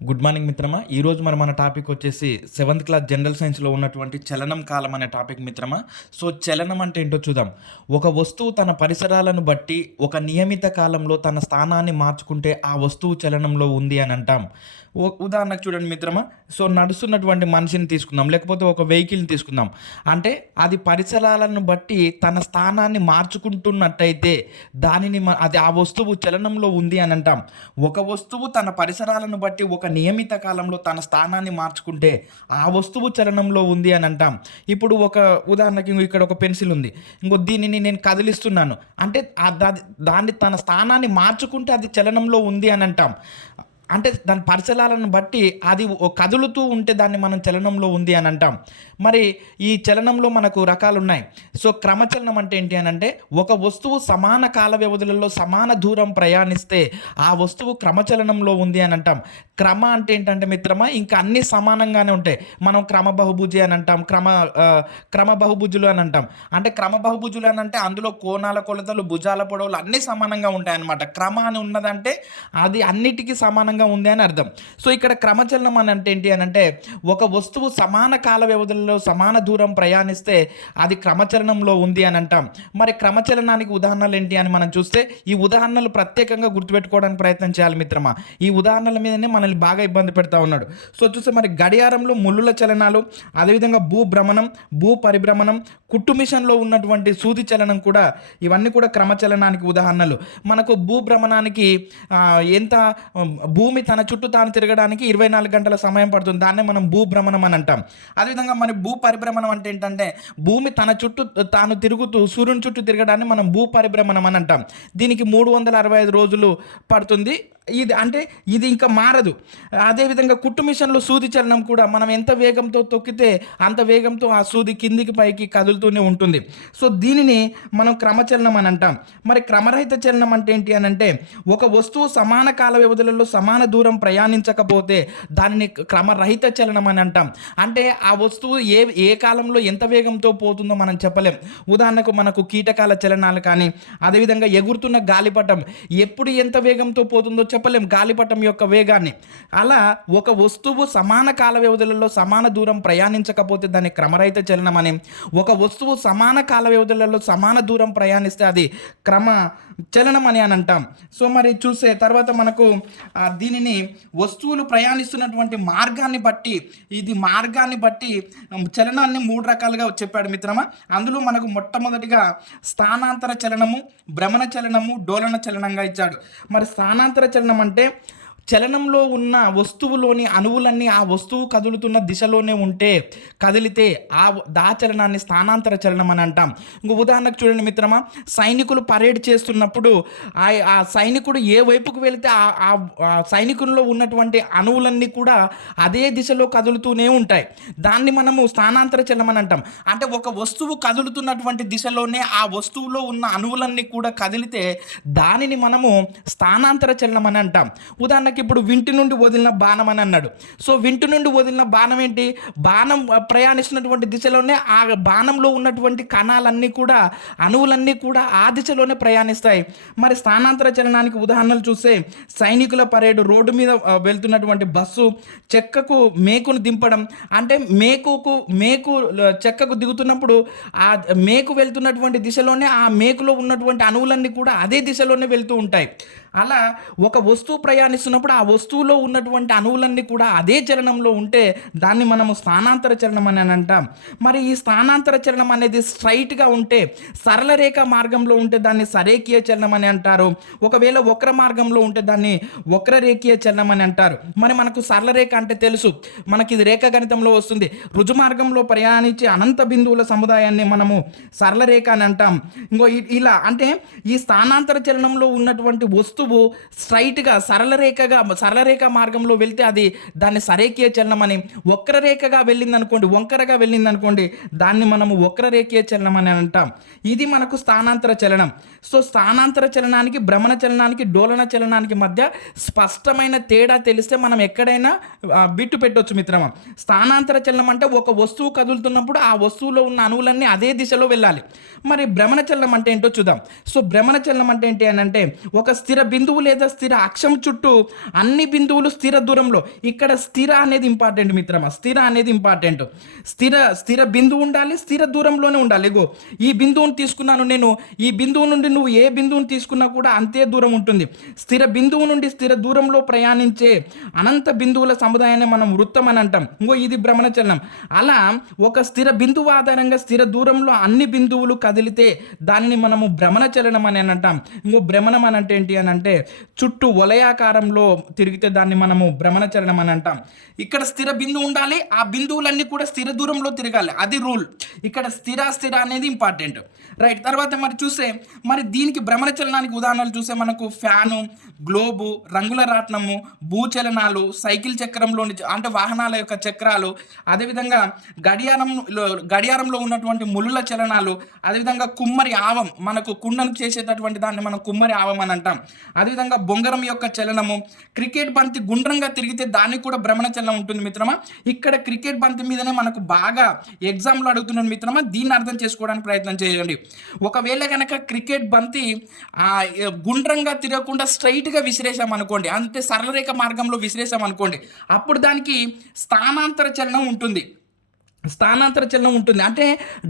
Good morning మిత్రమా. ఈరోజు మన టాపిక్ వచ్చేసి సెవెంత్ క్లాస్ జనరల్ సైన్స్లో ఉన్నటువంటి చలనం కాలం అనే టాపిక్ మిత్రమా. సో చలనం అంటే ఏంటో చూద్దాం. ఒక వస్తువు తన పరిసరాలను బట్టి ఒక నియమిత కాలంలో తన స్థానాన్ని మార్చుకుంటే ఆ వస్తువు చలనంలో ఉంది అని అంటాం. ఉదాహరణకు చూడండి మిత్రమా. సో నడుస్తున్నటువంటి మనిషిని తీసుకుందాం, లేకపోతే ఒక వెహికల్ని తీసుకుందాం. అంటే అది పరిసరాలను బట్టి తన స్థానాన్ని మార్చుకుంటున్నట్టయితే దానిని అది ఆ వస్తువు చలనంలో ఉంది అని అంటాం. ఒక వస్తువు తన పరిసరాలను బట్టి ఒక నియమిత కాలంలో తన స్థానాన్ని మార్చుకుంటే ఆ వస్తువు చలనంలో ఉంది అని అంటాం. ఇప్పుడు ఒక ఉదాహరణకి ఇక్కడ ఒక పెన్సిల్ ఉంది, దీనిని నేను కదిలిస్తున్నాను అంటే దాన్ని తన స్థానాన్ని మార్చుకుంటే అది చలనంలో ఉంది అని అంటాం. అంటే దాని పరిసరాలను బట్టి అది కదులుతూ ఉంటే దాన్ని మనం చలనంలో ఉంది అని అంటాం. మరి ఈ చలనంలో మనకు రకాలు ఉన్నాయి. సో క్రమచలనం అంటే ఏంటి అని అంటే, ఒక వస్తువు సమాన కాల వ్యవధులలో సమాన దూరం ప్రయాణిస్తే ఆ వస్తువు క్రమచలనంలో ఉంది అని అంటాం. క్రమ అంటే ఏంటంటే మిత్రమా, ఇంకా అన్నీ సమానంగానే ఉంటాయి. మనం క్రమ బహుభుజి అని అంటాం, క్రమ బహుభుజులు అని అంటాం. అంటే క్రమ బహుభుజులు అని అంటే అందులో కోణాల కొలతలు, భుజాల పొడవులు అన్నీ సమానంగా ఉంటాయన్నమాట. క్రమ అని ఉన్నదంటే అది అన్నిటికీ సమానంగా ఉంది అని అర్థం. సో ఇక్కడ క్రమచలనం అని అంటే ఏంటి అని అంటే, ఒక వస్తువు సమాన కాల వ్యవధులలో సమాన దూరం ప్రయాణిస్తే అది క్రమచలనంలో ఉంది అని అంటాం. మరి క్రమచలనానికి ఉదాహరణలు ఏంటి అని మనం చూస్తే, ఈ ఉదాహరణలు ప్రత్యేకంగా గుర్తుపెట్టుకోవడానికి ప్రయత్నం చేయాలి మిత్రమా. ఈ ఉదాహరణల మీదనే మనల్ని బాగా ఇబ్బంది పెడతా ఉన్నాడు. సో చూస్తే మరి గడియారంలో ముళ్ళుల చలనాలు, అదేవిధంగా భూభ్రమణం, భూ పరిభ్రమణం, కుట్టు మిషన్లో ఉన్నటువంటి సూది చలనం కూడా, ఇవన్నీ కూడా క్రమచలనానికి ఉదాహరణలు. మనకు భూభ్రమణానికి ఎంత భూమి తన చుట్టూ తాను తిరగడానికి 24 గంటల సమయం పడుతుంది. దాన్నే మనం భూభ్రమణం అని అంటాం. అదేవిధంగా మరి భూ పరిభ్రమణం అంటే ఏంటంటే, భూమి తన చుట్టూ తాను తిరుగుతూ సూర్యుని చుట్టూ తిరగడాన్ని మనం భూ పరిభ్రమణం అని అంటాం. దీనికి 365 రోజులు పడుతుంది. ఇది ఇంకా మారదు. అదేవిధంగా కుట్టు మిషన్లో సూది చలనం కూడా మనం ఎంత వేగంతో తొక్కితే అంత వేగంతో ఆ సూది కిందికి పైకి కదులుతూనే ఉంటుంది. సో దీనిని మనం క్రమచలనం అని అంటాం. మరి క్రమరహిత చలనం అంటే ఏంటి అని అంటే, ఒక వస్తువు సమాన కాల వ్యవధులలో సమాన దూరం ప్రయాణించకపోతే దానిని క్రమరహిత చలనం అని అంటాం. అంటే ఆ వస్తువు ఏ కాలంలో ఎంత వేగంతో పోతుందో మనం చెప్పలేం. ఉదాహరణకు మనకు కీటకాల చలనాలు కానీ, అదేవిధంగా ఎగురుతున్న గాలిపటం ఎప్పుడు ఎంత వేగంతో పోతుందో చెప్పలేం, గాలిపటం యొక్క వేగాన్ని. అలా ఒక వస్తువు సమాన కాల వ్యవధులలో సమాన దూరం ప్రయాణించకపోతే దాన్ని క్రమరహిత చలనం అని, ఒక వస్తువు సమాన కాల వ్యవధులలో సమాన దూరం ప్రయాణిస్తే అది క్రమ చలనం అని అంటాం. సో మరి చూసే తర్వాత మనకు దీనిని వస్తువులు ప్రయాణిస్తున్నటువంటి మార్గాన్ని బట్టి చలనాన్ని 3 రకాలుగా చెప్పాడు మిత్రమా. అందులో మనకు మొట్టమొదటిగా స్థానాంతర చలనము, భ్రమణ చలనము, డోలన చలనంగా ఇచ్చాడు. మరి స్థానాంతర చలనం అంటే, చలనంలో ఉన్న వస్తువులోని అణువులన్నీ ఆ వస్తువు కదులుతున్న దిశలోనే కదిలితే దా చలనాన్ని స్థానాంతర చలనం అని అంటాం. ఇంకో ఉదాహరణకు చూడండి మిత్రమా, సైనికులు పరేడ్ చేస్తున్నప్పుడు ఆ సైనికుడు ఏ వైపుకు వెళితే ఆ సైనికుల్లో ఉన్నటువంటి అణువులన్నీ కూడా అదే దిశలో కదులుతూనే ఉంటాయి. దాన్ని మనము స్థానాంతర చలనం అని అంటాం. అంటే ఒక వస్తువు కదులుతున్నటువంటి దిశలోనే ఆ వస్తువులో ఉన్న అణువులన్నీ కూడా కదిలితే దానిని మనము స్థానాంతర చలనం అని అంటాం. ఉదాహరణకి ఇప్పుడు వింటి నుండి వదిలిన బాణం అని అన్నాడు. సో వింటి నుండి వదిలిన బాణం ఏంటి, బాణం ప్రయాణిస్తున్నటువంటి దిశలోనే ఆ బాణంలో ఉన్నటువంటి కణాలన్నీ కూడా, అణువులన్నీ కూడా ఆ దిశలోనే ప్రయాణిస్తాయి. మరి స్థానాంతర చలనానికి ఉదాహరణలు చూస్తే, సైనికుల పరేడు, రోడ్డు మీద వెళ్తున్నటువంటి బస్సు, చెక్కకు మేకును దింపడం. అంటే మేకు చెక్కకు దిగుతున్నప్పుడు ఆ మేకు వెళ్తున్నటువంటి దిశలోనే ఆ మేకులో ఉన్నటువంటి అణువులన్నీ కూడా అదే దిశలోనే వెళ్తూ ఉంటాయి. అలా ఒక వస్తువు ప్రయాణిస్తున్నప్పుడు ఆ వస్తువులో ఉన్నటువంటి అణువులన్నీ కూడా అదే చలనంలో ఉంటే దాన్ని మనము స్థానాంతర చలనం అని అంటాం. మరి ఈ స్థానాంతర చలనం అనేది స్ట్రైట్గా ఉంటే, సరళ రేఖ మార్గంలో ఉంటే దాన్ని సరేఖీయ చలనం అని అంటారు. ఒకవేళ వక్ర మార్గంలో ఉంటే దాన్ని వక్రరేఖీయ చలనం అని అంటారు. మరి మనకు సరళ రేఖ అంటే తెలుసు, మనకి ఇది రేఖ గణితంలో వస్తుంది. రుజు మార్గంలో ప్రయాణించే అనంత బిందువుల సముదాయాన్ని మనము సరళ రేఖ అని అంటాం. ఇలా అంటే ఈ స్థానాంతర చలనంలో ఉన్నటువంటి వస్తువు స్ట్రైట్గా సరళరేఖ మార్గంలో వెళ్తే దాన్ని సరేఖీయ చలనం అని, వక్రరేఖగా వంకరగా వెళ్ళిందనుకోండి దాన్ని మనము వక్రరేఖీయ చలనం అని అంటాం. ఇది మనకు స్థానాంతర చలనం. సో స్థానాంతర చలనానికి, భ్రమణ చలనానికి, డోలన చలనానికి మధ్య స్పష్టమైన తేడా తెలిస్తే మనం ఎక్కడైనా బిట్టు పెట్టవచ్చు మిత్రమా. స్థానాంతర చలనం అంటే ఒక వస్తువు కదులుతున్నప్పుడు ఆ వస్తువులో ఉన్న అణువులన్నీ అదే దిశలో వెళ్ళాలి. మరి భ్రమణ చలనం అంటే ఏంటో చూద్దాం. సో భ్రమణ చలనం అంటే ఏంటి అని అంటే, ఒక స్థిర బిందువు లేదా స్థిర అక్షం చుట్టూ అన్ని బిందువులు స్థిర దూరంలో. ఇక్కడ స్థిర అనేది ఇంపార్టెంట్ మిత్రమా, స్థిర అనేది ఇంపార్టెంట్. స్థిర బిందువు ఉండాలి, స్థిర దూరంలోనే ఉండాలి. ఇగో ఈ బిందువుని తీసుకున్నాను నేను, ఈ బిందువు నుండి నువ్వు ఏ బిందువుని తీసుకున్నా కూడా అంతే దూరం ఉంటుంది. స్థిర బిందువు నుండి స్థిర దూరంలో ప్రయాణించే అనంత బిందువుల సముదాయాన్ని మనం వృత్తం అని అంటాం. ఇంకో ఇది భ్రమణ చలనం. అలా ఒక స్థిర బిందువు ఆధారంగా స్థిర దూరంలో అన్ని బిందువులు కదిలితే దానిని మనము భ్రమణ చలనం అని అంటాం. ఇంకో భ్రమణం అని అంటే ఏంటి అని అంటే చుట్టూ వలయాకారంలో తిరిగితే దాన్ని మనము భ్రమణ చలనం అని అంటాం. ఇక్కడ స్థిర బిందువు ఉండాలి, ఆ బిందువులన్నీ కూడా స్థిర దూరంలో తిరగాలి, అది రూల్. ఇక్కడ స్థిర అనేది ఇంపార్టెంట్. రైట్. తర్వాత మరి చూస్తే మరి దీనికి భ్రమణ చలనానికి ఉదాహరణలు చూస్తే మనకు ఫ్యాను, గ్లోబు, రంగుల రాట్నము, భూచలనాలు, సైకిల్ చక్రంలోని అంటే వాహనాల యొక్క చక్రాలు, అదేవిధంగా గడియారంలో ఉన్నటువంటి ములుల చలనాలు, అదేవిధంగా కుమ్మరి ఆవం, మనకు కుండను చేసేటటువంటి దాన్ని మనం కుమ్మరి ఆవం అని అంటాం. అదేవిధంగా బొంగరం యొక్క చలనము, క్రికెట్ బంతి గుండ్రంగా తిరిగితే దానికి కూడా భ్రమణ చలనం ఉంటుంది మిత్రమా. ఇక్కడ క్రికెట్ బంతి మీదనే మనకు బాగా ఎగ్జామ్లో అడుగుతున్నాడు మిత్రమా, దీన్ని అర్థం చేసుకోవడానికి ప్రయత్నం చేయండి. ఒకవేళ కనుక క్రికెట్ బంతి గుండ్రంగా తిరగకుండా స్ట్రైట్గా విసిరేసాం అనుకోండి, అంటే సరళరేఖ మార్గంలో విసిరేసాం అనుకోండి, అప్పుడు దానికి స్థానాంతర చలనం ఉంటుంది. అంటే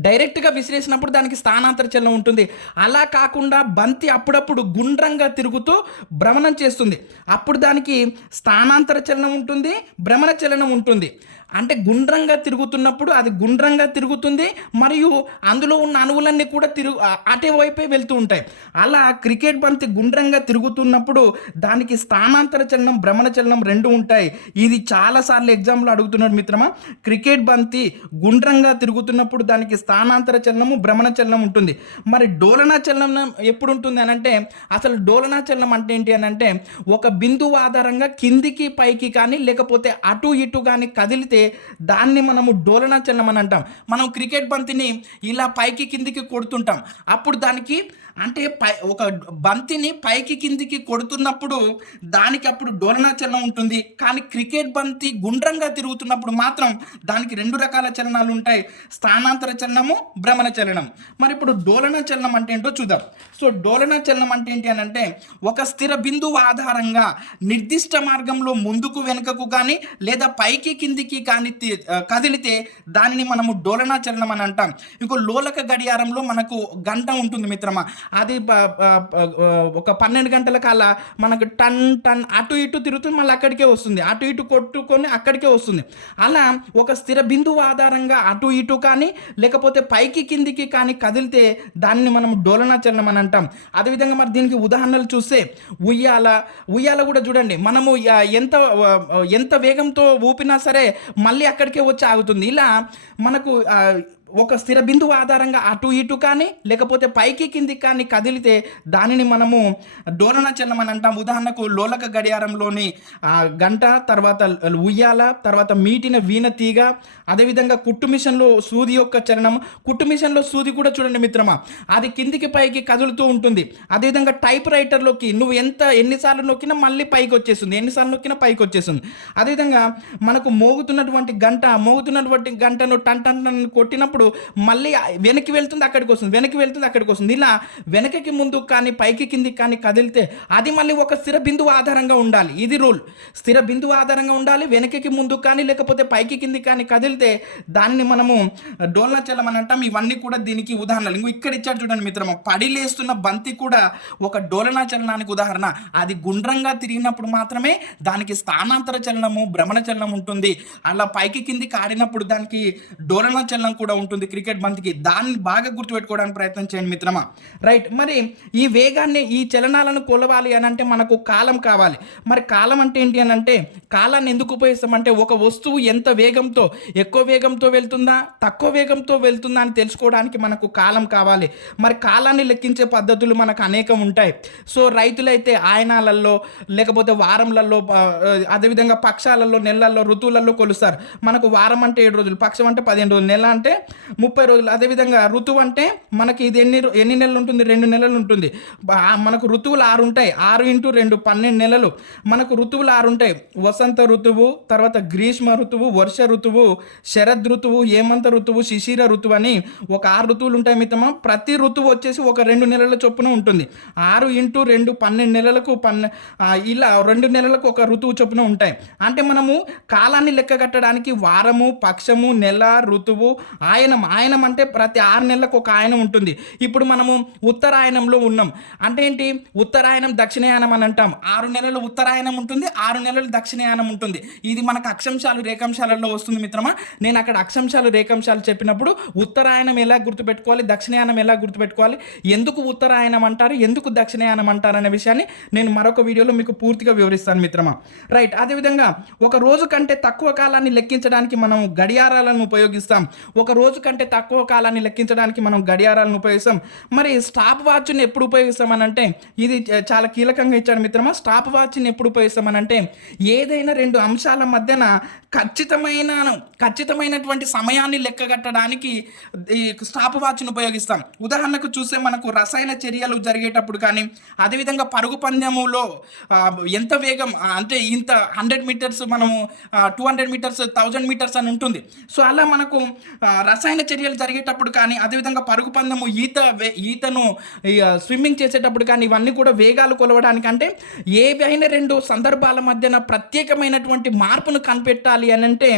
డైరెక్ట్గా విసిరేసినప్పుడు దానికి స్థానాంతర చలనం ఉంటుంది. అలా కాకుండా బంతి అప్పుడప్పుడు గుండ్రంగా తిరుగుతూ భ్రమణం చేస్తుంది, అప్పుడు దానికి స్థానాంతర చలనం ఉంటుంది, భ్రమణ చలనం ఉంటుంది. అంటే గుండ్రంగా తిరుగుతున్నప్పుడు అది గుండ్రంగా తిరుగుతుంది, మరియు అందులో ఉన్న అణువులన్నీ కూడా అటే వైపే వెళ్తూ ఉంటాయి. అలా క్రికెట్ బంతి గుండ్రంగా తిరుగుతున్నప్పుడు దానికి స్థానాంతర చలనం, భ్రమణ చలనం రెండు ఉంటాయి. ఇది చాలాసార్లు ఎగ్జామ్లో అడుగుతున్నాడు మిత్రమా. క్రికెట్ బంతి గుండ్రంగా తిరుగుతున్నప్పుడు దానికి స్థానాంతర చలనము, భ్రమణ చలనం ఉంటుంది. మరి డోలనా చలనం ఎప్పుడు ఉంటుంది అని అంటే, అసలు డోలనా చలనం అంటే ఏంటి అని అంటే ఒక బిందువు ఆధారంగా కిందికి పైకి కానీ లేకపోతే అటు ఇటు కానీ కదిలితే దాన్ని మనము డోలనా చలనం అని అంటాం. మనం క్రికెట్ బంతిని ఇలా పైకి కిందికి కొడుతుంటాం, అప్పుడు దానికి అంటే ఒక బంతిని పైకి కిందికి కొడుతున్నప్పుడు దానికి అప్పుడు డోలనా చలనం ఉంటుంది. కానీ క్రికెట్ బంతి గుండ్రంగా తిరుగుతున్నప్పుడు మాత్రం దానికి రెండు రకాల చలనాలు ఉంటాయి, స్థానాంతర చలనము, భ్రమణ చలనం. మరి ఇప్పుడు డోలనా చలనం అంటే ఏంటో చూద్దాం. సో డోలనా చలనం అంటే ఏంటి అని అంటే ఒక స్థిర బిందువు ఆధారంగా నిర్దిష్ట మార్గంలో ముందుకు వెనుకకు కానీ లేదా పైకి కిందికి కానీ కదిలితే దానిని మనము డోలనా చలనం అని అంటాం. ఇంకో లోలక గడియారంలో మనకు గంట ఉంటుంది మిత్రమా, అది ఒక 12 గంటల కాల మనకు టన్ అటు ఇటు తిరుగుతుంది, మళ్ళీ అక్కడికే వస్తుంది, అటు ఇటు కొట్టుకొని అక్కడికే వస్తుంది. అలా ఒక స్థిర బిందువు ఆధారంగా అటు ఇటు కానీ లేకపోతే పైకి కిందికి కానీ కదిలితే దాన్ని మనం డోలనా చలనం అని అంటాం. అదేవిధంగా మరి దీనికి ఉదాహరణలు చూస్తే ఉయ్యాల కూడా చూడండి, మనము ఎంత వేగంతో ఊపినా సరే మళ్ళీ అక్కడికే వచ్చి ఆగుతుంది. ఇలా మనకు ఒక స్థిర బిందువు ఆధారంగా అటు ఇటు కానీ లేకపోతే పైకి కిందికి కానీ కదిలితే దానిని మనము డోలనా చలనం అని అంటాం. ఉదాహరణకు లోలక గడియారంలోని గంట, తర్వాత ఉయ్యాల, తర్వాత మీటిన వీణ తీగ, అదేవిధంగా కుట్టు మిషన్లో సూది యొక్క చలనం. కుట్టు మిషన్లో సూది కూడా చూడండి మిత్రమా, అది కిందికి పైకి కదులుతూ ఉంటుంది. అదేవిధంగా టైప్ రైటర్లోకి నువ్వు ఎన్నిసార్లు నొక్కినా మళ్ళీ పైకి వచ్చేస్తుంది, ఎన్నిసార్లు నొక్కినా పైకి వచ్చేస్తుంది. అదేవిధంగా మనకు మోగుతున్నటువంటి గంటను టన్ టన్ టన్ కొట్టినప్పుడు మళ్ళీ వెనక్కి వెళ్తుంది, అక్కడికి వస్తుంది, వెనక్కి వెళ్తుంది, అక్కడికి వస్తుంది. ఇలా వెనకకి ముందు కానీ పైకి కిందికి కానీ కదిలితే అది మళ్ళీ ఒక స్థిర బిందువు ఆధారంగా ఉండాలి, ఇది రూల్. స్థిర బిందువు ఆధారంగా ఉండాలి, వెనకకి ముందు కానీ లేకపోతే పైకి కిందికి కానీ కదిలితే దాన్ని మనము డోలనా చలనం అని అంటాం. ఇవన్నీ కూడా దీనికి ఉదాహరణలు. ఇంకో ఇక్కడ ఇచ్చాడు చూడండి మిత్రమా, పడిలేస్తున్న బంతి కూడా ఒక డోలనా చలనానికి ఉదాహరణ. అది గుండ్రంగా తిరిగినప్పుడు మాత్రమే దానికి స్థానాంతర చలనము, భ్రమణ చలనం ఉంటుంది. అలా పైకి కిందికి ఆడినప్పుడు దానికి డోలనా చలనం కూడా ఉంటుంది క్రికెట్ బంతికి. దాన్ని బాగా గుర్తుపెట్టుకోవడానికి ప్రయత్నం చేయండి మిత్రమా. రైట్. మరి ఈ వేగాన్ని, ఈ చలనాలను కొలవాలి అని అంటే మనకు కాలం కావాలి. మరి కాలం అంటే ఏంటి అని అంటే కాలాన్ని ఎందుకు ఉపయోగిస్తామంటే ఒక వస్తువు ఎంత వేగంతో, ఎక్కువ వేగంతో వెళ్తుందా తక్కువ వేగంతో వెళ్తుందా అని తెలుసుకోవడానికి మనకు కాలం కావాలి. మరి కాలాన్ని లెక్కించే పద్ధతులు మనకు అనేకం ఉంటాయి. సో రైతులైతే ఆయనాలలో లేకపోతే వారంలలో, అదేవిధంగా పక్షాలలో, నెలల్లో, ఋతువులలో కొలుస్తారు. మనకు వారం అంటే 7 రోజులు, పక్షం అంటే 15 రోజులు, నెల అంటే 30 రోజులు. అదేవిధంగా ఋతువు అంటే మనకి ఇది ఎన్ని నెలలు ఉంటుంది? 2 నెలలు ఉంటుంది. మనకు ఋతువులు 6 ఉంటాయి. 6 ఇంటూ 2 12 నెలలు. మనకు ఋతువులు 6 ఉంటాయి. వసంత ఋతువు, తర్వాత గ్రీష్మ ఋతువు, వర్ష ఋతువు, శరద్ ఋతువు, హేమంత ఋతువు, శిశిర ఋతువు అని ఒక 6 ఋతువులు ఉంటాయి మిత్రమా. ప్రతి ఋతువు వచ్చేసి ఒక 2 నెలల చొప్పున ఉంటుంది. 6 ఇంటూ 2 12 నెలలకు ఇలా 2 నెలలకు ఒక ఋతువు చొప్పున ఉంటాయి. అంటే మనము కాలాన్ని లెక్క కట్టడానికి వారము, పక్షము, నెల, ఋతువు, ఆయనం అంటే ప్రతి 6 నెలలకు ఒక ఆయనం ఉంటుంది. ఇప్పుడు మనము ఉత్తరాయణంలో ఉన్నాం. అంటే ఏంటి? ఉత్తరాయణం, దక్షిణాయనం అని అంటాం. 6 నెలలు ఉత్తరాయణం ఉంటుంది, 6 నెలలు దక్షిణాయనం ఉంటుంది. ఇది మనకు అక్షాంశాలు రేఖాంశాలలో వస్తుంది మిత్రమా. నేను అక్కడ అక్షాంశాలు రేఖాంశాలు చెప్పినప్పుడు ఉత్తరాయణం ఎలా గుర్తుపెట్టుకోవాలి, దక్షిణాయనం ఎలా గుర్తుపెట్టుకోవాలి, ఎందుకు ఉత్తరాయణం అంటారు, ఎందుకు దక్షిణాయనం అంటారు అనే విషయాన్ని నేను మరొక వీడియోలో మీకు పూర్తిగా వివరిస్తాను మిత్రమా. రైట్. అదేవిధంగా ఒక రోజు కంటే తక్కువ కాలాన్ని లెక్కించడానికి మనం గడియారాలను ఉపయోగిస్తాం. ఒక రోజు కంటే తక్కువ కాలాన్ని లెక్కించడానికి మనం గడియారాలను ఉపయోగిస్తాం. మరి స్టాప్ వాచ్ని ఎప్పుడు ఉపయోగిస్తామనంటే, ఇది చాలా కీలకంగా ఇచ్చాడు మిత్రమా. స్టాప్ వాచ్ని ఎప్పుడు ఉపయోగిస్తామనంటే, ఏదైనా 2 అంశాల మధ్యన ఖచ్చితమైనటువంటి సమయాన్ని లెక్కగట్టడానికి ఈ స్టాప్ వాచ్ను ఉపయోగిస్తాం. ఉదాహరణకు చూస్తే మనకు రసాయన చర్యలు జరిగేటప్పుడు కానీ, అదేవిధంగా పరుగు పందెములో ఎంత వేగం అంటే ఇంత 100 మీటర్స్ మనము 200 మీటర్స్ 1000 మీటర్స్ అని ఉంటుంది. సో అలా మనకు రసాయన చర్యలు జరిగేటప్పుడు కానీ, అదేవిధంగా పరుగు పందెము ఈతను స్విమ్మింగ్ చేసేటప్పుడు కానీ, ఇవన్నీ కూడా వేగాలు కొలవడానికి, అంటే ఏవైనా 2 సందర్భాల మధ్యన ప్రత్యేకమైనటువంటి మార్పును కనిపెట్టాలి అని అంటే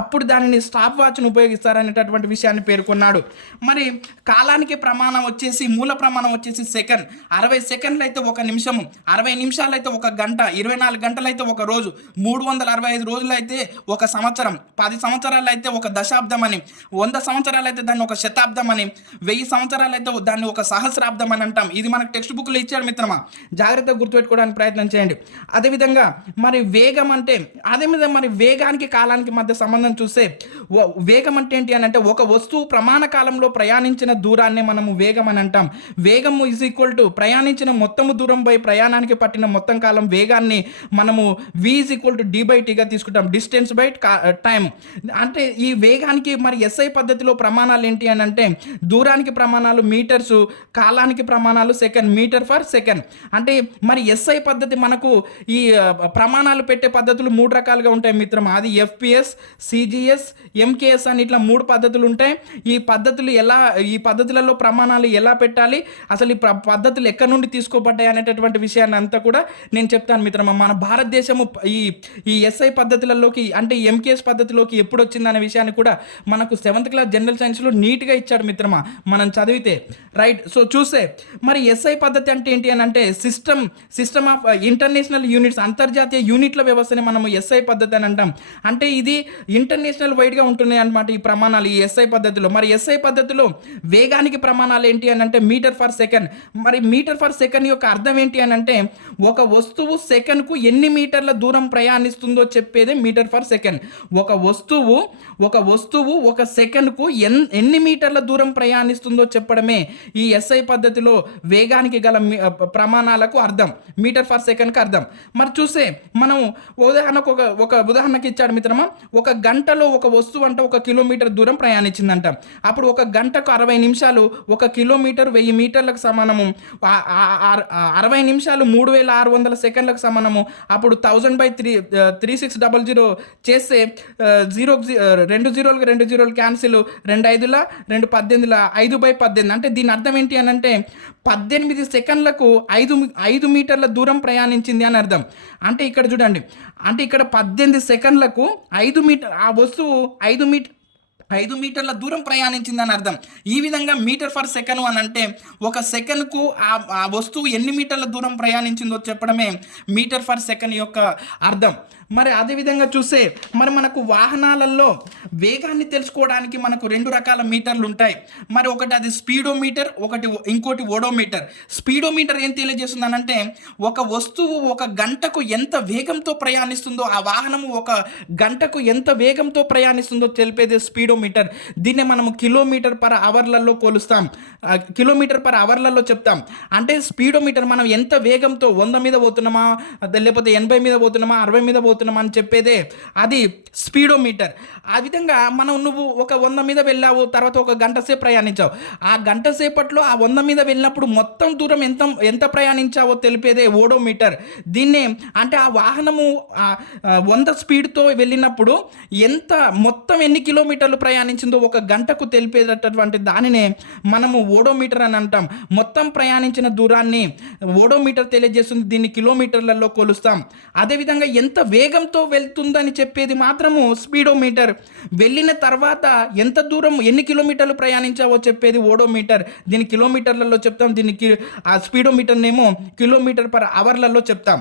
అప్పుడు దానిని స్టాప్ వాచ్ను ఉపయోగిస్తారనేటటువంటి విషయాన్ని పేర్కొన్నాడు. మరి కాలానికి ప్రమాణం వచ్చేసి, మూల ప్రమాణం వచ్చేసి సెకండ్. 60 సెకండ్లు అయితే 1 నిమిషము, 60 నిమిషాలు అయితే 1 గంట, 24 గంటలు అయితే 1 రోజు, 365 రోజులు అయితే 1 సంవత్సరం, 10 సంవత్సరాలు అయితే 1 దశాబ్దం అని, 100 సంవత్సరాలు అయితే దాన్ని 1 శతాబ్దం అని, 1000 సంవత్సరాలు అయితే దాన్ని 1 సహస్రాబ్దం అని అంటాం. ఇది మనకు టెక్స్ట్ బుక్లో ఇచ్చాడు మిత్రమా. జాగ్రత్తగా గుర్తుపెట్టుకోవడానికి ప్రయత్నం చేయండి. అదేవిధంగా మరి వేగం అంటే, అదేవిధంగా మరి వేగానికి కాలానికి మధ్య సంబంధం చూస్తే, వేగం అంటే ఏంటి అని అంటే, ఒక వస్తువు ప్రమాణ కాలంలో ప్రయాణించిన దూరాన్ని మనము వేగం అని అంటాం. వేగము ఈజ్ ఈక్వల్ టు ప్రయాణించిన మొత్తము దూరం బై ప్రయాణానికి పట్టిన మొత్తం కాలం. వేగాన్ని మనము v ఈజ్ ఈక్వల్ టు d/tగా తీసుకుంటాం, డిస్టెన్స్ బై టైం. అంటే ఈ వేగానికి మరి SI పద్ధతిలో ప్రమాణాలు ఏంటి అని అంటే, దూరానికి ప్రమాణాలు మీటర్సు, కాలానికి ప్రమాణాలు సెకండ్, మీటర్ ఫర్ సెకండ్. అంటే మరి SI పద్ధతి మనకు ఈ ప్రమాణాలు పెట్టే పద్ధతులు 3 రకాలుగా ఉంటాయి మిత్రమా. అది FPS, CGS, MKS అని ఇట్లా 3 పద్ధతులు ఉంటాయి. ఈ పద్ధతులలో ప్రమాణాలు ఎలా పెట్టాలి, అసలు ఈ పద్ధతులు ఎక్కడి నుండి తీసుకోబడ్డాయి అనేటటువంటి విషయాన్ని అంతా కూడా నేను చెప్తాను మిత్రమా. మన భారతదేశము ఈ SI పద్ధతులలోకి, అంటే MKS పద్ధతిలోకి ఎప్పుడు వచ్చిందనే విషయాన్ని కూడా మనకు 7th క్లాస్ జనరల్ సైన్స్లో నీట్గా ఇచ్చాడు మిత్రమా, మనం చదివితే. రైట్. సో చూస్తే మరి SI పద్ధతి అంటే ఏంటి అని అంటే, సిస్టమ్ ఆఫ్ ఇంటర్నేషనల్ యూనిట్స్, అంతర్జాతీయ యూనిట్ల వ్యవస్థని మనము SI పద్ధతి అని అంటాం. అంటే ఇది ఇంటర్నేషనల్ వైడ్గా ఉంటున్నాయి అన్నమాట ఈ ప్రమాణాలు ఈ SI పద్ధతిలో. మరి SI పద్ధతిలో వేగానికి ప్రమాణాలు ఏంటి అని అంటే మీటర్ ఫర్ సెకండ్. మరి మీటర్ ఫర్ సెకండ్ యొక్క అర్థం ఏంటి అని అంటే, ఒక వస్తువు సెకండ్కు ఎన్ని మీటర్ల దూరం ప్రయాణిస్తుందో చెప్పేదే మీటర్ ఫర్ సెకండ్. ఒక వస్తువు ఒక సెకండ్కు ఎన్ని మీటర్ల దూరం ప్రయాణిస్తుందో చెప్పడమే ఈ SI పద్ధతిలో వేగానికి గల ప్రమాణాలకు అర్థం, మీటర్ ఫర్ సెకండ్కి అర్థం. మరి చూస్తే మనం ఒక ఉదాహరణకి ఇచ్చాడు మిత్రమా. 1 గంటలో ఒక వస్తువు అంటే 1 కిలోమీటర్ దూరం ప్రయాణించిందంట. అప్పుడు 1 గంటకు 60 నిమిషాలు, 1 కిలోమీటర్ 1000 మీటర్లకు సమానము. 60 నిమిషాలు 3600 సెకండ్లకు సమానము. అప్పుడు 1000/3600 చేస్తే 2 జీరోలకు 2 జీరోలు క్యాన్సిల్, 2 5ల 2 18ల 5/18. అంటే దీని అర్థం ఏంటి అని అంటే, 18 సెకండ్లకు 5 మీటర్ల దూరం ప్రయాణించింది అని అర్థం. అంటే ఇక్కడ చూడండి, అంటే ఇక్కడ 18 సెకండ్లకు 5 మీటర్, ఆ వస్తువు 5 మీటర్ల దూరం ప్రయాణించిందని అర్థం. ఈ విధంగా మీటర్ ఫర్ సెకండ్ అని అంటే, 1 సెకండ్కు ఆ వస్తువు ఎన్ని మీటర్ల దూరం ప్రయాణించిందో చెప్పడమే మీటర్ ఫర్ సెకండ్ యొక్క అర్థం. మరి అదేవిధంగా చూస్తే, మరి మనకు వాహనాలలో వేగాన్ని తెలుసుకోవడానికి మనకు 2 రకాల మీటర్లు ఉంటాయి. మరి ఒకటి అది స్పీడోమీటర్, ఇంకోటి ఓడోమీటర్. స్పీడోమీటర్ ఏం తెలియజేస్తుంది అంటే, ఒక వస్తువు 1 గంటకు ఎంత వేగంతో ప్రయాణిస్తుందో, ఆ వాహనము 1 గంటకు ఎంత వేగంతో ప్రయాణిస్తుందో తెలిపేది స్పీడోమీటర్. దీన్ని మనము కిలోమీటర్ పర్ అవర్లలో కొలుస్తాం, కిలోమీటర్ పర్ అవర్లలో చెప్తాం. అంటే స్పీడోమీటర్ మనం ఎంత వేగంతో 100 మీద పోతున్నామా, లేకపోతే 80 మీద పోతున్నామా, 60 మీద పోతున్నామా వెళ్ళబోతున్నాం అని చెప్పేదే అది స్పీడోమీటర్. ఆ విధంగా నువ్వు ఒక 100 మీద వెళ్ళావు, తర్వాత ఒక గంట సేపు ప్రయాణించావు. ఆ గంట సేపట్లో ఆ 100 మీద వెళ్ళినప్పుడు మొత్తం దూరం ఎంత ఎంత ప్రయాణించావో తెలిపేదే ఓడోమీటర్. దీన్నే అంటే ఆ వాహనము 100 స్పీడ్తో వెళ్ళినప్పుడు మొత్తం ఎన్ని కిలోమీటర్లు ప్రయాణించిందో ఒక గంటకు తెలిపేటటువంటి దానినే మనము ఓడోమీటర్ అని అంటాం. మొత్తం ప్రయాణించిన దూరాన్ని ఓడోమీటర్ తెలియజేస్తుంది. దీన్ని కిలోమీటర్లలో కొలుస్తాం. అదేవిధంగా ఎంత వేగంతో వెళ్తుందని చెప్పేది మాత్రము స్పీడోమీటర్. వెళ్ళిన తర్వాత ఎంత దూరం ఎన్ని కిలోమీటర్లు ప్రయాణించావో చెప్పేది ఓడోమీటర్. దీన్ని కిలోమీటర్లలో చెప్తాం. ఆ స్పీడోమీటర్నేమో కిలోమీటర్ పర్ అవర్లలో చెప్తాం.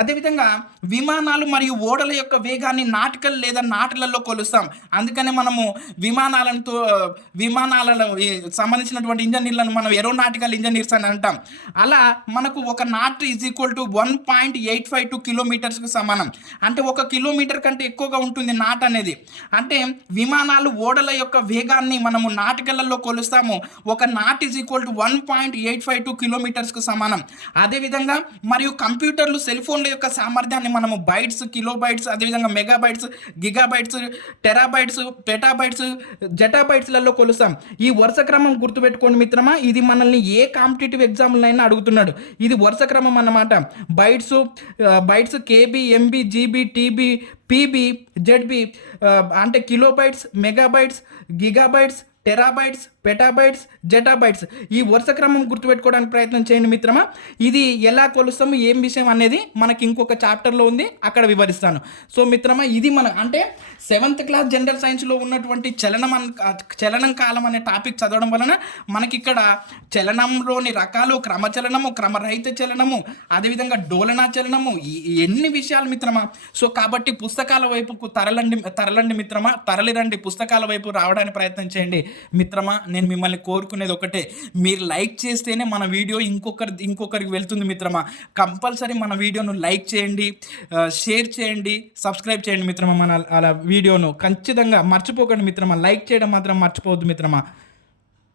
అదేవిధంగా విమానాలు మరియు ఓడల యొక్క వేగాన్ని నాటికల్ లేదా నాటులలో కొలుస్తాం. అందుకనే మనము విమానాలలో సంబంధించినటువంటి ఇంజనీర్లను మనం ఏరోనాటికల్ ఇంజనీర్స్ అని అంటాం. అలా మనకు ఒక నాట్ ఈజ్ ఈక్వల్ టు 1.852 కిలోమీటర్స్కి సమానం. అంటే 1 కిలోమీటర్ కంటే ఎక్కువగా ఉంటుంది నాట్ అనేది. అంటే విమానాలు ఓడల యొక్క వేగాన్ని మనము నాటికలలో కొలుస్తాము. ఒక నాట్ ఈజ్ ఈక్వల్ టు 1.852 కిలోమీటర్స్కి సమానం. అదేవిధంగా మరియు కంప్యూటర్లు సెల్ ఫోన్ యొక్క సామర్థ్యాన్ని మనము బైట్స్, కిలోబైట్స్, అదేవిధంగా మెగాబైట్స్, గిగాబైట్స్, టెరాబైట్స్, పెటాబైట్స్, జెటాబైట్స్లలో కొలుస్తాం. ఈ వరుస క్రమం గుర్తుపెట్టుకోండి మిత్రమా. ఇది మనల్ని ఏ కాంపిటేటివ్ ఎగ్జామ్లైనా అడుగుతున్నాడు. ఇది వరుస క్రమం అన్నమాట. Bytes KB, MB, GB, TB, PB, ZB అంటే kilobytes, megabytes, gigabytes, terabytes, petabytes, zettabytes. ఈ వరుస క్రమం గుర్తుపెట్టుకోవడానికి ప్రయత్నం చేయండి మిత్రమా. ఇది ఎలా కొలుస్తాము, ఏం విషయం అనేది మనకి ఇంకొక చాప్టర్లో ఉంది, అక్కడ వివరిస్తాను. సో మిత్రమా, ఇది అంటే 7th క్లాస్ జనరల్ సైన్స్లో ఉన్నటువంటి చలనం కాలం అనే టాపిక్ చదవడం వలన మనకి ఇక్కడ చలనంలోని రకాలు, క్రమచలనము, క్రమరహిత చలనము, అదేవిధంగా డోలనా చలనము, ఎన్ని విషయాలు మిత్రమా. సో కాబట్టి పుస్తకాల వైపుకు తరలండి మిత్రమా, తరలిరండి, పుస్తకాల వైపు రావడానికి ప్రయత్నం చేయండి మిత్రమా. నేను మిమ్మల్ని కోరుకునేది ఒకటే, మీరు లైక్ చేస్తేనే మన వీడియో ఇంకొకరికి వెళ్తుంది మిత్రమా. కంపల్సరీ మన వీడియోను లైక్ చేయండి, షేర్ చేయండి, సబ్స్క్రైబ్ చేయండి మిత్రమా. మన అలా వీడియోను ఖచ్చితంగా మర్చిపోకండి మిత్రమా. లైక్ చేయడం మాత్రం మర్చిపోవద్దు మిత్రమా.